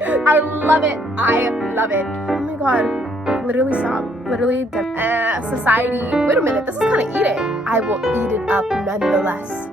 I love it. I love it. Oh my god. Literally stop. Literally, society. Wait a minute. This is kind of eating. I will eat it up nonetheless.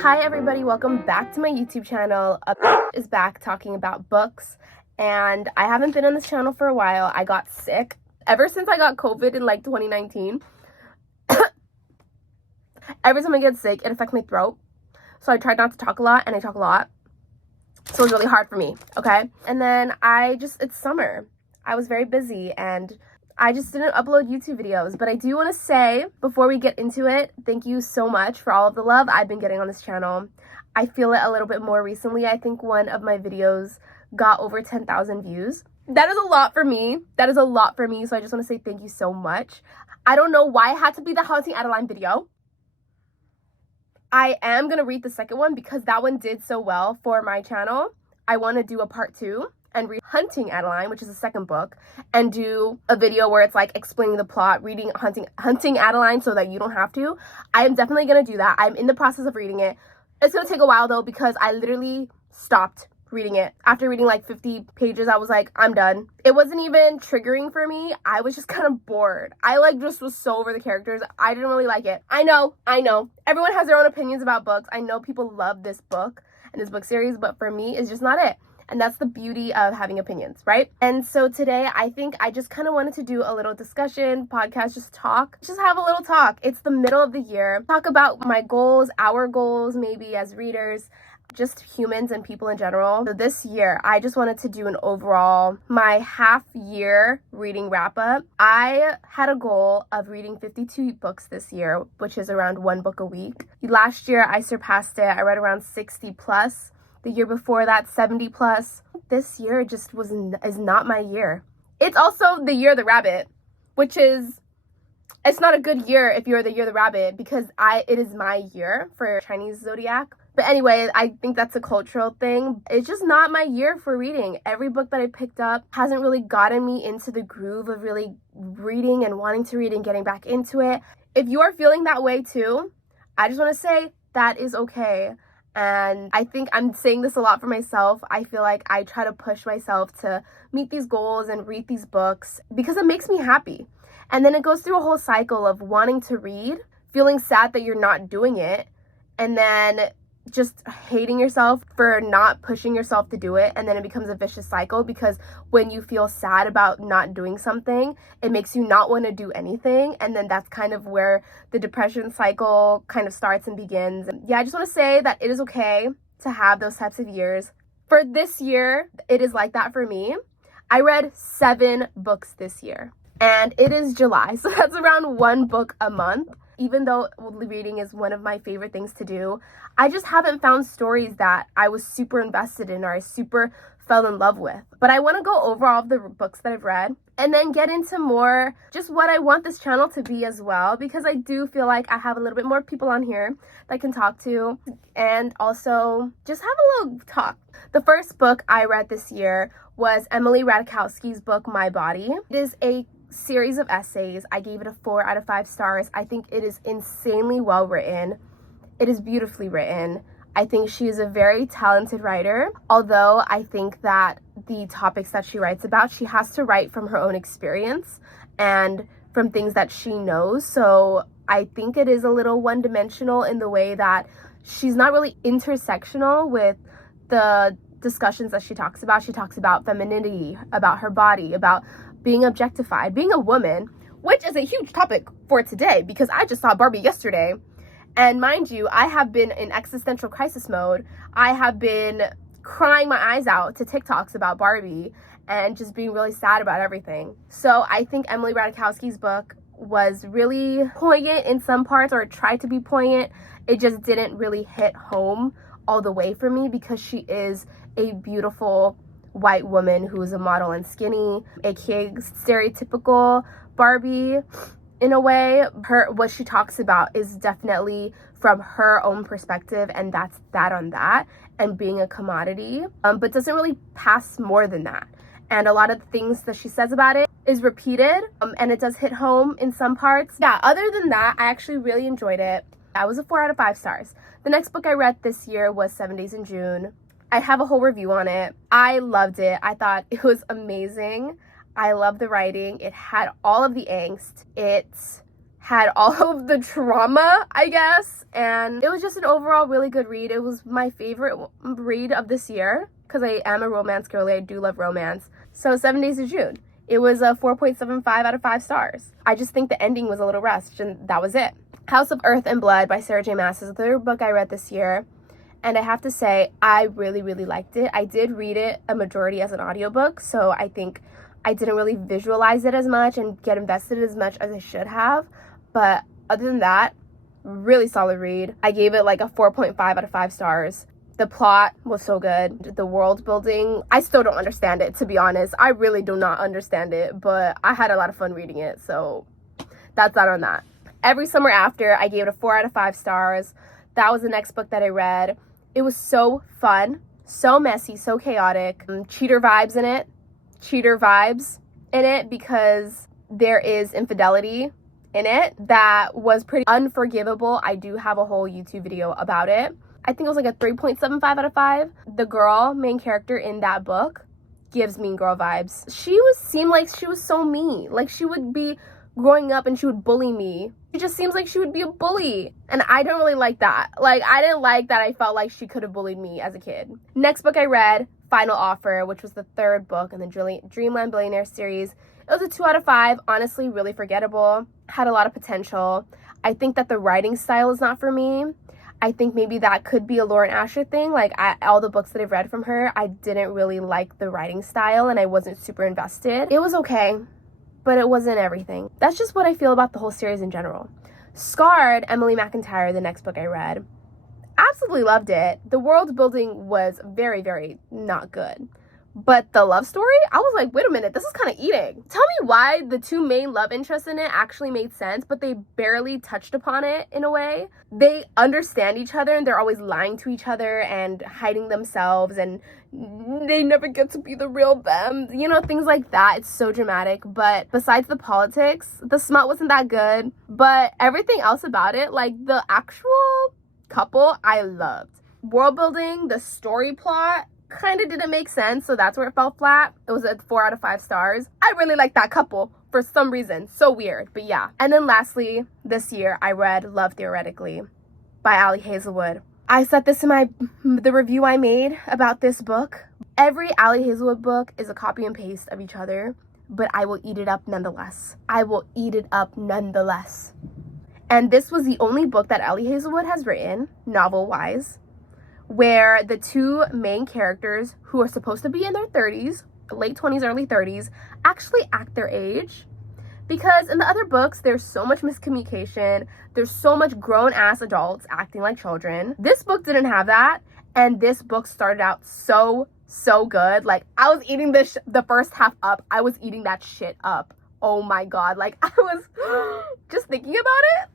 Hi everybody. Welcome back to my YouTube channel. Is back talking about books. And I haven't been on this channel for a while. I got sick. Ever since I got COVID in like 2019. Every time I get sick, it affects my throat. So I tried not to talk a lot, and I talk a lot. So it's really hard for me, okay? And then it's summer. I was very busy, and I just didn't upload YouTube videos. But I do want to say, before we get into it, thank you so much for all of the love I've been getting on this channel. I feel it a little bit more recently. I think one of my videos got over 10,000 views. That is a lot for me. That is a lot for me, so I just want to say thank you so much. I don't know why it had to be the Haunting Adeline video. I am going to read the second one because that one did so well for my channel. I want to do a part 2 and read Hunting Adeline, which is the second book, and do a video where it's like explaining the plot, reading Hunting Adeline so that you don't have to. I am definitely going to do that. I'm in the process of reading it. It's going to take a while though because I literally stopped reading it. After reading like 50 pages, I was like, I'm done. It wasn't even triggering for me. I was just kind of bored. I just was so over the characters. I didn't really like it. I know. Everyone has their own opinions about books. I know people love this book and this book series, but for me, it's just not it. And that's the beauty of having opinions, right? And so today, I think I just kind of wanted to do a little discussion, podcast, just have a little talk. It's the middle of the year. Talk about my goals, our goals, maybe as readers, just humans and people in general. So this year, I just wanted to do an overall, my half year reading wrap up. I had a goal of reading 52 books this year, which is around 1 book a week. Last year, I surpassed it. I read around 60 plus. The year before that, 70 plus. This year just is not my year. It's also the year of the rabbit, which is, it's not a good year if you're the year of the rabbit because it is my year for Chinese zodiac. But anyway, I think that's a cultural thing. It's just not my year for reading. Every book that I picked up hasn't really gotten me into the groove of really reading and wanting to read and getting back into it. If you are feeling that way too, I just want to say that is okay. And I think I'm saying this a lot for myself. I feel like I try to push myself to meet these goals and read these books because it makes me happy. And then it goes through a whole cycle of wanting to read, feeling sad that you're not doing it, and then just hating yourself for not pushing yourself to do it. And then it becomes a vicious cycle because when you feel sad about not doing something, it makes you not want to do anything. And then that's kind of where the depression cycle kind of starts and begins. And yeah, I just want to say that it is okay to have those types of years. For this year, it is like that for me. I read 7 books this year and it is July. So that's around 1 book a month. Even though reading is one of my favorite things to do, I just haven't found stories that I was super invested in or I super fell in love with. But I want to go over all of the books that I've read and then get into more just what I want this channel to be as well, because I do feel like I have a little bit more people on here that I can talk to and also just have a little talk. The first book I read this year was Emily Ratajkowski's book, My Body. It is a series of essays. I gave it a 4 out of 5 stars. I think it is insanely well written. It is beautifully written. I think she is a very talented writer, although I think that the topics that she writes about, she has to write from her own experience and from things that she knows. So I think it is a little one-dimensional in the way that she's not really intersectional with the discussions that she talks about. She talks about femininity, about her body, about being objectified, being a woman, which is a huge topic for today because I just saw Barbie yesterday. And mind you, I have been in existential crisis mode. I have been crying my eyes out to TikToks about Barbie and just being really sad about everything. So I think Emily Ratajkowski's book was really poignant in some parts, or tried to be poignant. It just didn't really hit home all the way for me because she is a beautiful white woman who is a model and skinny, aka stereotypical Barbie in a way. What she talks about is definitely from her own perspective, and that's that on that, and being a commodity, but doesn't really pass more than that. And a lot of the things that she says about it is repeated, and it does hit home in some parts. Yeah, other than that, I actually really enjoyed it. That was a 4 out of 5 stars. The next book I read this year was 7 Days in June. I have a whole review on it. I loved it. I thought it was amazing. I love the writing. It had all of the angst. It had all of the trauma, I guess. And it was just an overall really good read. It was my favorite read of this year because I am a romance girly. I do love romance. So 7 Days of June. It was a 4.75 out of 5 stars. I just think the ending was a little rushed, and that was it. House of Earth and Blood by Sarah J. Maas is the third book I read this year. And I have to say, I really, really liked it. I did read it a majority as an audiobook, so I think I didn't really visualize it as much and get invested as much as I should have. But other than that, really solid read. I gave it like a 4.5 out of 5 stars. The plot was so good. The world building, I still don't understand it, to be honest. I really do not understand it, but I had a lot of fun reading it, so that's that on that. Every Summer After, I gave it a 4 out of 5 stars. That was the next book that I read. It was so fun, so messy, so chaotic. Cheater vibes in it because there is infidelity in it that was pretty unforgivable. I do have a whole YouTube video about it. I think it was like a 3.75 out of 5. The girl, main character in that book, gives Mean Girl vibes. She seemed like she was so mean. Like she would be growing up and she would bully me. She just seems like she would be a bully. And I don't really like that. Like, I didn't like that I felt like she could have bullied me as a kid. Next book I read, Final Offer, which was the third book in the Dreamland Billionaire series. It was a 2 out of 5. Honestly, really forgettable. Had a lot of potential. I think that the writing style is not for me. I think maybe that could be a Lauren Asher thing. Like, all the books that I've read from her, I didn't really like the writing style and I wasn't super invested. It was okay, but it wasn't everything. That's just what I feel about the whole series in general. Scarred, Emily McIntyre, the next book I read. Absolutely loved it. The world building was very, very not good. But the love story, I was like, wait a minute, this is kind of eating. Tell me why the two main love interests in it actually made sense, but they barely touched upon it in a way. They understand each other and they're always lying to each other and hiding themselves and they never get to be the real them. You know, things like that. It's so dramatic. But besides the politics, the smut wasn't that good. But everything else about it, like the actual couple, I loved. World building, the story plot, kind of didn't make sense, so that's where it fell flat. It was a 4 out of 5 stars. I really like that couple for some reason. So weird, but yeah. And then lastly, this year I read Love Theoretically by Ali Hazelwood. I said this in the review I made about this book. Every Ali Hazelwood book is a copy and paste of each other, but I will eat it up nonetheless. I will eat it up nonetheless. And this was the only book that Ali Hazelwood has written, novel-wise, where the two main characters, who are supposed to be in their 30s, late 20s, early 30s, actually act their age. Because in the other books, there's so much miscommunication. There's so much grown-ass adults acting like children. This book didn't have that, and this book started out so good. Like, I was eating the first half up. I was eating that shit up. Oh my god. Like, I was just thinking about it.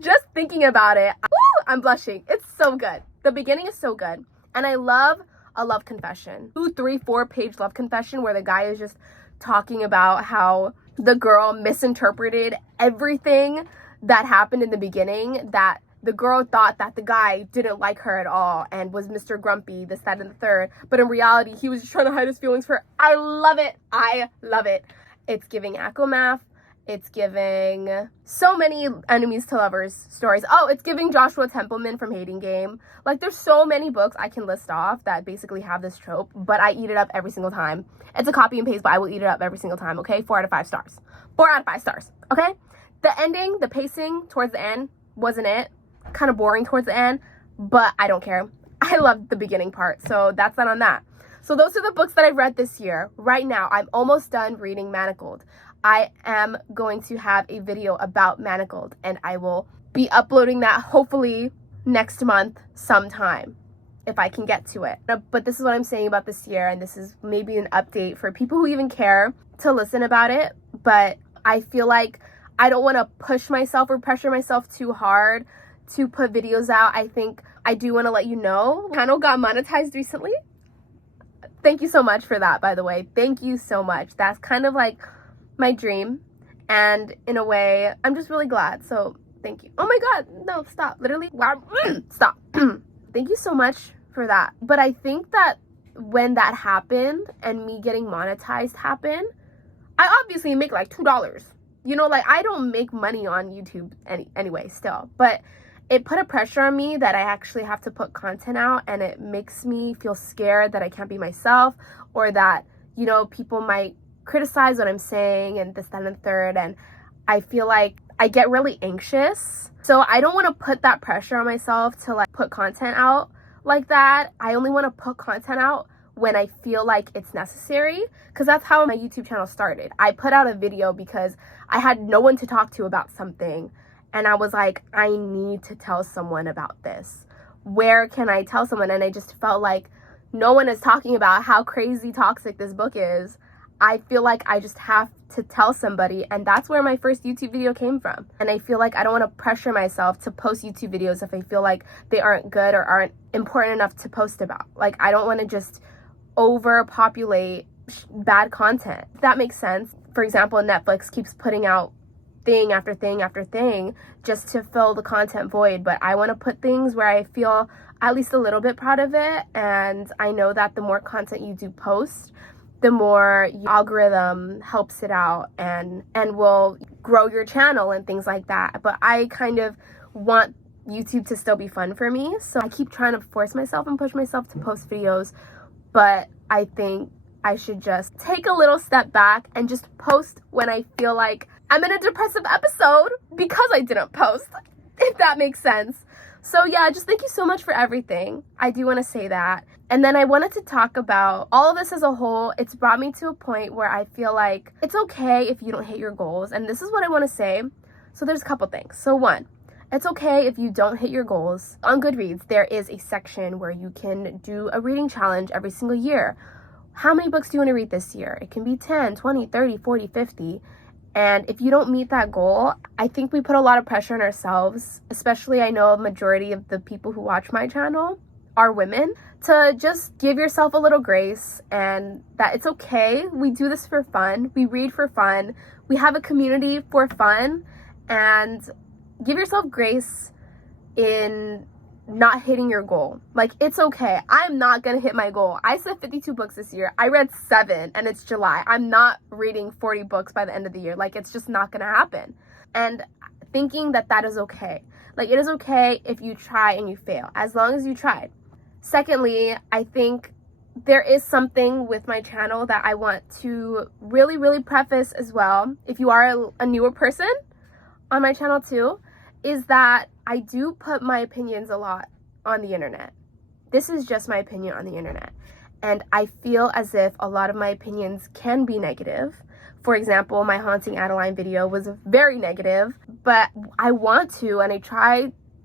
Just thinking about it. Woo, I'm blushing. It's so good. The beginning is so good. And I love a love confession. 2, 3, 4 page love confession where the guy is just talking about how the girl misinterpreted everything that happened in the beginning, that the girl thought that the guy didn't like her at all and was Mr. Grumpy, this, that, and the third. But in reality, he was just trying to hide his feelings for her. I love it. I love it. It's giving Akkomath. It's giving so many enemies to lovers stories. Oh, it's giving Joshua Templeman from Hating Game. Like, there's so many books I can list off that basically have this trope, but I eat it up every single time. It's a copy and paste, but I will eat it up every single time, okay? 4 out of 5 stars. 4 out of 5 stars, okay? The ending, the pacing towards the end wasn't it. Kind of boring towards the end, but I don't care. I loved the beginning part, so that's that on that. So those are the books that I've read this year. Right now, I'm almost done reading Manacled. I am going to have a video about Manacled, and I will be uploading that hopefully next month sometime, if I can get to it. But this is what I'm saying about this year, and this is maybe an update for people who even care to listen about it. But I feel like I don't want to push myself or pressure myself too hard to put videos out. I think I do want to let you know. My channel got monetized recently. Thank you so much for that, by the way. Thank you so much. That's kind of like my dream, and in a way I'm just really glad, so thank you. Oh my god, no, stop, literally, wow. Stop. Thank you so much for that. But I think that when that happened and me getting monetized happened, I obviously make like $2. You know, like I don't make money on YouTube anyway still, but it put a pressure on me that I actually have to put content out, and it makes me feel scared that I can't be myself, or that, you know, people might criticize what I'm saying and this, that, and the third, and I feel like I get really anxious. So I don't want to put that pressure on myself to like put content out like that. I only want to put content out when I feel like it's necessary, because that's how my YouTube channel started. I put out a video because I had no one to talk to about something, and I was like, I need to tell someone about this. Where can I tell someone? And I just felt like no one is talking about how crazy toxic this book is. I feel like I just have to tell somebody, and that's where my first YouTube video came from. And I feel like I don't want to pressure myself to post YouTube videos if I feel like they aren't good or aren't important enough to post about. Like, I don't want to just overpopulate bad content, if that makes sense. For example, Netflix keeps putting out thing after thing after thing just to fill the content void, but I want to put things where I feel at least a little bit proud of it. And I know that the more content you do post, the more your algorithm helps it out and will grow your channel and things like that. But I kind of want YouTube to still be fun for me, so I keep trying to force myself and push myself to post videos. But I think I should just take a little step back and just post when I feel like I'm in a depressive episode because I didn't post, if that makes sense. So yeah, just thank you so much for everything. I do want to say that. And then I wanted to talk about all of this as a whole. It's brought me to a point where I feel like it's okay if you don't hit your goals. And this is what I want to say. So there's a couple things. So one, it's okay if you don't hit your goals. On Goodreads, there is a section where you can do a reading challenge every single year. How many books do you want to read this year? It can be 10, 20, 30, 40, 50. And if you don't meet that goal, I think we put a lot of pressure on ourselves, especially I know a majority of the people who watch my channel are women, to just give yourself a little grace and that it's okay. We do this for fun. We read for fun. We have a community for fun, and give yourself grace in not hitting your goal. Like, it's okay. I'm not gonna hit my goal. I said 52 books this year. I read 7 and it's July. I'm not reading 40 books by the end of the year. Like, it's just not gonna happen. And thinking that that is okay. Like, it is okay if you try and you fail, as long as you tried. Secondly, I think there is something with my channel that I want to really, really preface as well. If you are a newer person on my channel too, is that I do put my opinions a lot on the internet. This is just my opinion on the internet. And I feel as if a lot of my opinions can be negative. For example, my Haunting Adeline video was very negative, but I want to, and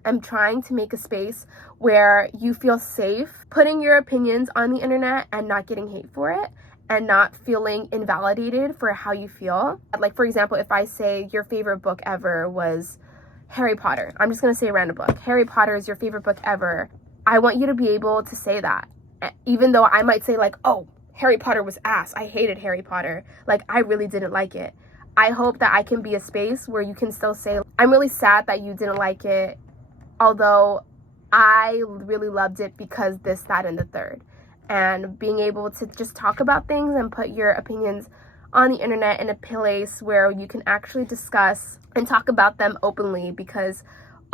I'm trying to make a space where you feel safe putting your opinions on the internet and not getting hate for it, and not feeling invalidated for how you feel. Like, for example, if I say your favorite book ever was Harry Potter, I'm just gonna say a random book. Harry Potter is your favorite book ever. I want you to be able to say that, even though I might say like, oh, Harry Potter was ass. I hated Harry Potter. Like, I really didn't like it. I hope that I can be a space where you can still say, I'm really sad that you didn't like it, although I really loved it because this, that, and the third. And being able to just talk about things and put your opinions on the internet in a place where you can actually discuss and talk about them openly, because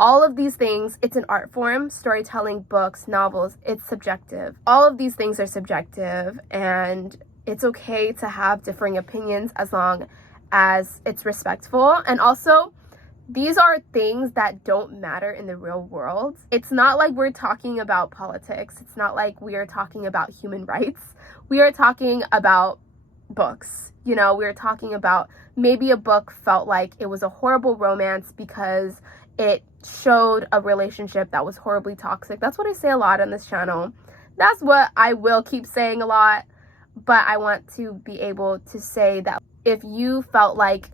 all of these things, it's an art form. Storytelling, books, novels, it's subjective. All of these things are subjective, and it's okay to have differing opinions as long as it's respectful. And also, these are things that don't matter in the real world. It's not like we're talking about politics. It's not like we are talking about human rights. We are talking about books. You know, we are talking about maybe a book felt like it was a horrible romance because it showed a relationship that was horribly toxic. That's what I say a lot on this channel. That's what I will keep saying a lot. But I want to be able to say that if you felt like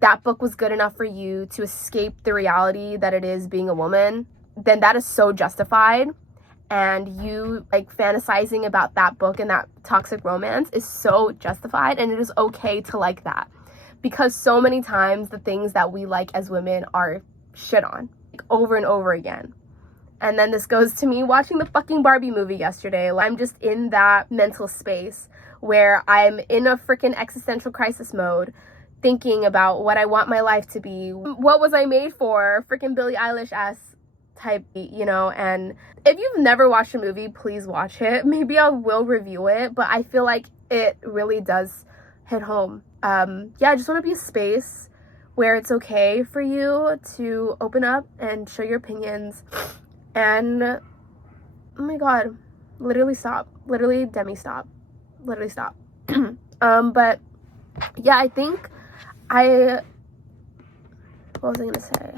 that book was good enough for you to escape the reality that it is being a woman, then that is so justified. And you like fantasizing about that book and that toxic romance is so justified, and it is okay to like that, because so many times the things that we like as women are shit on, like, over and over again. And then this goes to me watching the fucking Barbie movie yesterday. I'm just in that mental space where I'm in a freaking existential crisis mode, thinking about what I want my life to be. What was I made for? Freaking Billie Eilish-esque type, you know. And if you've never watched a movie, please watch it. Maybe I will review it, but I feel like it really does hit home. Yeah, I just want to be a space where it's okay for you to open up and show your opinions. And oh my god, literally stop. Literally, Demi, stop. Literally stop. But yeah, I think what was I gonna say?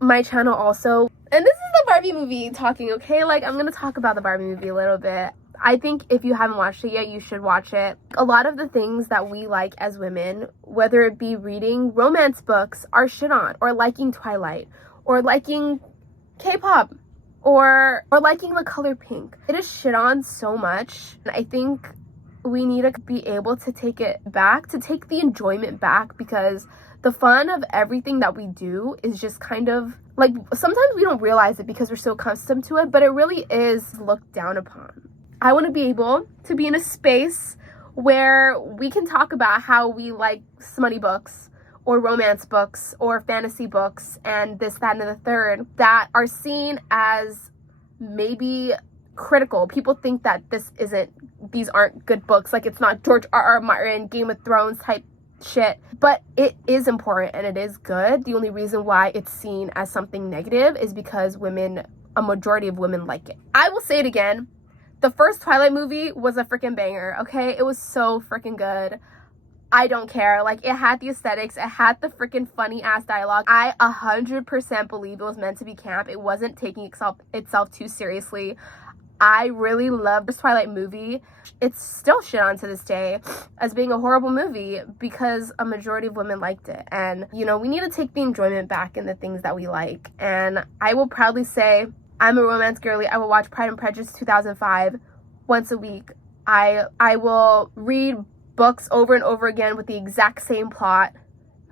My channel also, and this is the Barbie movie talking, okay? Like, I'm gonna talk about the Barbie movie a little bit. I think if you haven't watched it yet, you should watch it. A lot of the things that we like as women, whether it be reading romance books, are shit on, or liking Twilight, or liking K-pop, or liking the color pink. It is shit on so much. And I think we need to be able to take it back, to take the enjoyment back, because the fun of everything that we do is just kind of like, sometimes we don't realize it because we're so accustomed to it, but it really is looked down upon. I want to be able to be in a space where we can talk about how we like smutty books or romance books or fantasy books and this, that, and the third that are seen as maybe critical. People think that these aren't good books. Like, it's not George R.R. Martin, Game of Thrones type shit. But it is important and it is good. The only reason why it's seen as something negative is because a majority of women like it. I will say it again. The first Twilight movie was a freaking banger, okay? It was so freaking good. I don't care. Like, it had the aesthetics. It had the freaking funny-ass dialogue. I 100% believe it was meant to be camp. It wasn't taking itself too seriously. I really loved this Twilight movie. It's still shit on to this day as being a horrible movie because a majority of women liked it. And, you know, we need to take the enjoyment back in the things that we like. And I will proudly say, I'm a romance girly. I will watch Pride and Prejudice 2005 once a week. I will read books over and over again with the exact same plot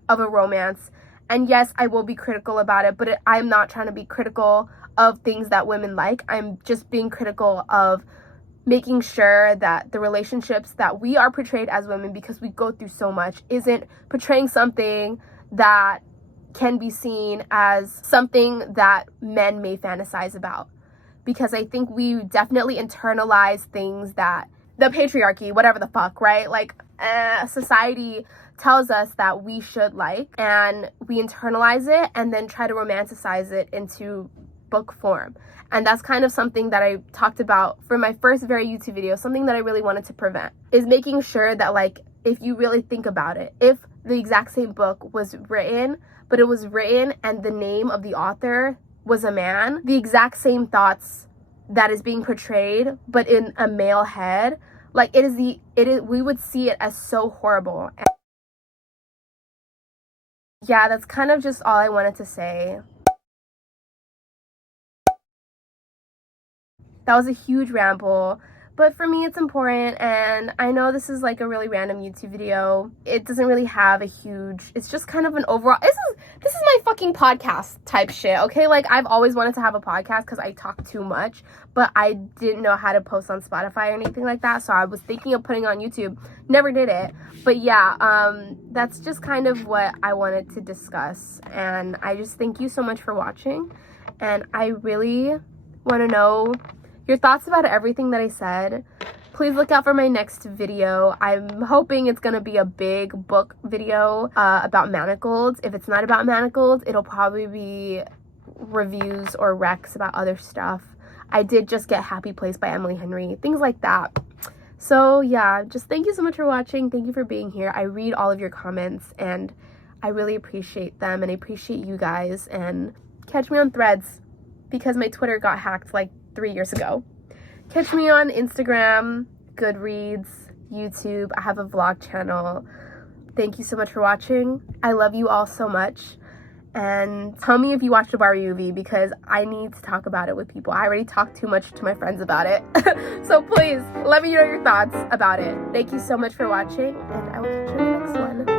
of a romance. And yes, I will be critical about it, but I'm not trying to be critical of things that women like. I'm just being critical of making sure that the relationships that we are portrayed as women, because we go through so much, isn't portraying something that can be seen as something that men may fantasize about. Because I think we definitely internalize things that the patriarchy, whatever the fuck, right? Like, society tells us that we should like, and we internalize it and then try to romanticize it into book form. And that's kind of something that I talked about for my first very YouTube video. Something that I really wanted to prevent is making sure that, like, if you really think about it, if the exact same book was written, but it was written and the name of the author was a man, the exact same thoughts that is being portrayed, but in a male head, like, we would see it as so horrible. And yeah, that's kind of just all I wanted to say. That was a huge ramble, but for me it's important, and I know this is like a really random YouTube video. It doesn't really have a huge, it's just kind of an overall, this is my fucking podcast type shit, okay? Like, I've always wanted to have a podcast because I talk too much, but I didn't know how to post on Spotify or anything like that, so I was thinking of putting it on YouTube. Never did it. But yeah, that's just kind of what I wanted to discuss, and I just thank you so much for watching, and I really want to know your thoughts about everything that I said. Please look out for my next video. I'm hoping it's gonna be a big book video about manacles. If it's not about manacles, it'll probably be reviews or recs about other stuff. I did just get Happy Place by Emily Henry, things like that. So yeah, just thank you so much for watching. Thank you for being here. I read all of your comments and I really appreciate them, and I appreciate you guys. And catch me on Threads because my Twitter got hacked like 3 years ago. Catch me on Instagram, Goodreads, YouTube. I have a vlog channel. Thank you so much for watching. I love you all so much. And tell me if you watched the Barbie movie because I need to talk about it with people. I already talked too much to my friends about it. So please, let me know your thoughts about it. Thank you so much for watching, and I will catch you in the next one.